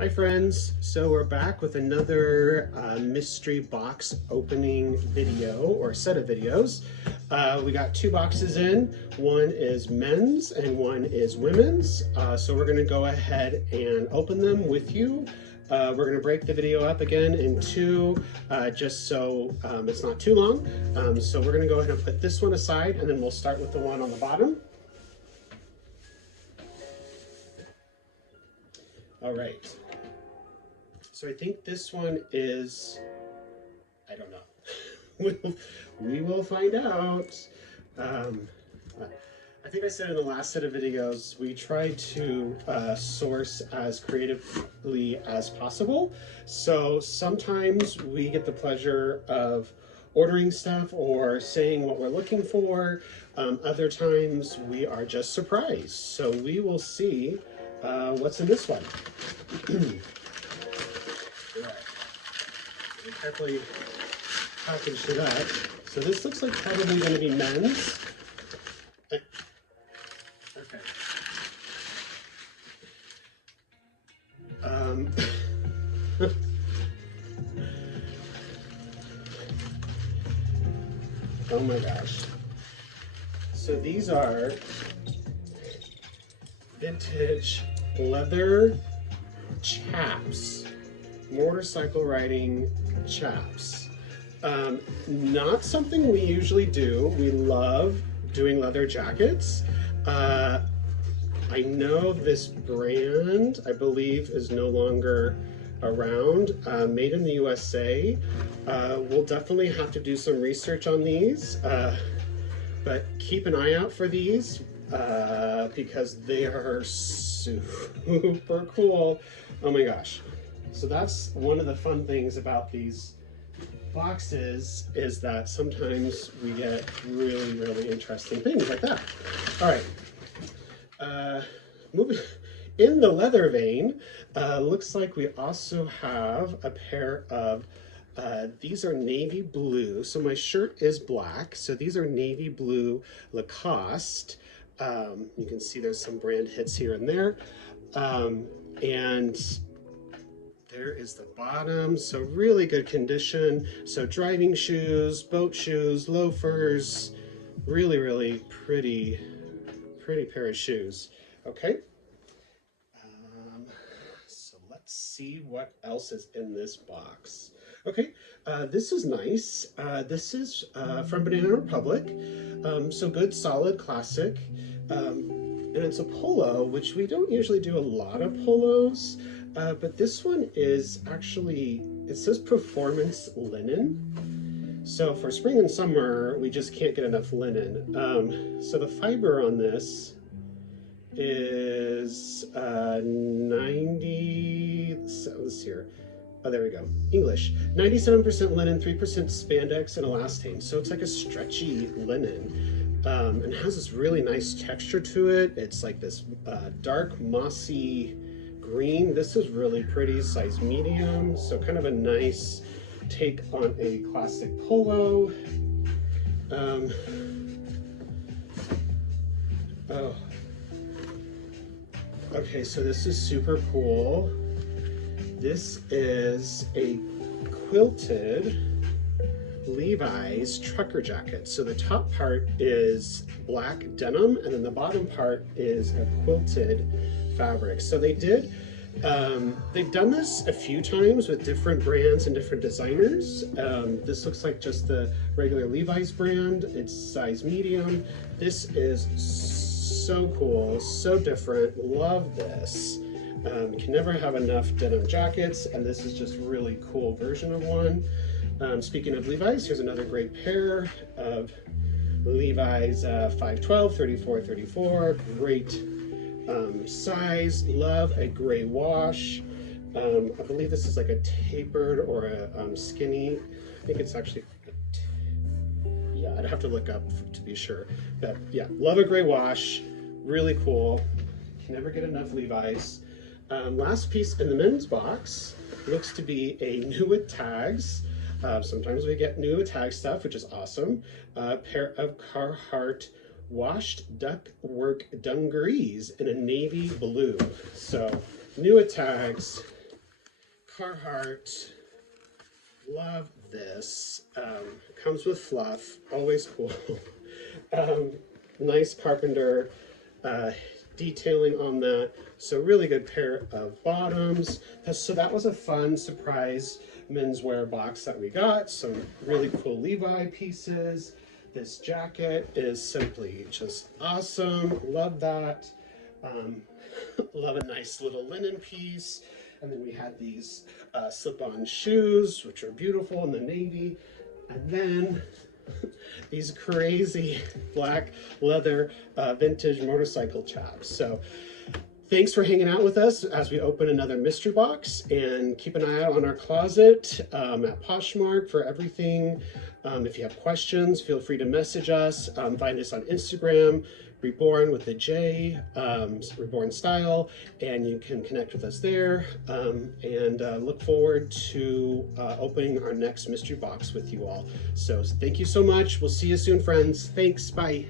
Hi friends, so we're back with another mystery box opening video or set of videos. We got two boxes in, one is men's and one is women's. So we're gonna go ahead and open them with you. We're gonna break the video up again in two, just so it's not too long. So we're gonna go ahead and put this one aside and then we'll start with the one on the bottom. All right. So I think this one is, I don't know. we will find out. I think I said in the last set of videos, we try to source as creatively as possible. So sometimes we get the pleasure of ordering stuff or saying what we're looking for. Other times we are just surprised. So we will see what's in this one. Right. Carefully packaged it up. So this looks like probably going to be men's. Okay. Oh my gosh. So these are vintage leather chaps. Motorcycle riding chaps. Not something we usually do. We love doing leather jackets. I know this brand, I believe, is no longer around. Made in the USA. We'll definitely have to do some research on these, but keep an eye out for these because they are super cool. Oh my gosh. So that's one of the fun things about these boxes, is that sometimes we get really, really interesting things like that. All right, moving in the leather vein, looks like we also have a pair of, these are navy blue. So my shirt is black. So these are navy blue Lacoste. You can see there's some brand hits here and there. And there is the bottom, so really good condition. So driving shoes, boat shoes, loafers, really, really pretty pair of shoes. Okay, so let's see what else is in this box. Okay, this is nice. This is from Banana Republic, so good, solid, classic. And it's a polo, which we don't usually do a lot of polos. But this one is actually, it says performance linen. So for spring and summer, we just can't get enough linen. So the fiber on this is 90, let's see here. Oh, there we go. English. 97% linen, 3% spandex, and elastane. So it's like a stretchy linen. And has this really nice texture to it. It's like this dark mossy green. This is really pretty, size medium, so kind of a nice take on a classic polo. Oh, okay, so this is super cool. This is a quilted Levi's trucker jacket. So the top part is black denim, and then the bottom part is a quilted fabric. So they did, they've done this a few times with different brands and different designers. This looks like just the regular Levi's brand. It's size medium. This is so cool, so different. Love this. Can never have enough denim jackets, and this is just really cool version of one. Speaking of Levi's, here's another great pair of Levi's 512, 34, 34. Great size. Love a gray wash. I believe this is like a tapered or a skinny. I think it's actually, yeah, I'd have to look up to be sure. But yeah, love a gray wash. Really cool. Can never get enough Levi's. Last piece in the men's box looks to be a new with tags. Sometimes we get new with tag stuff, which is awesome. A pair of Carhartt washed duckwork dungarees in a navy blue. So new with tags, Carhartt. Love this. Comes with fluff, always cool. um, nice carpenter detailing on that. So really good pair of bottoms. So that was a fun surprise menswear box that we got. Some really cool Levi pieces. This jacket is simply just awesome. Love that. Love a nice little linen piece. And then we had these slip-on shoes, which are beautiful in the navy. And then these crazy black leather vintage motorcycle chaps. So thanks for hanging out with us as we open another mystery box, and keep an eye out on our closet at Poshmark for everything. If you have questions, feel free to message us. Find us on Instagram, Reborn with the J, Reborn Style, and you can connect with us there. And look forward to opening our next mystery box with you all. So thank you so much. We'll see you soon, friends. Thanks. Bye.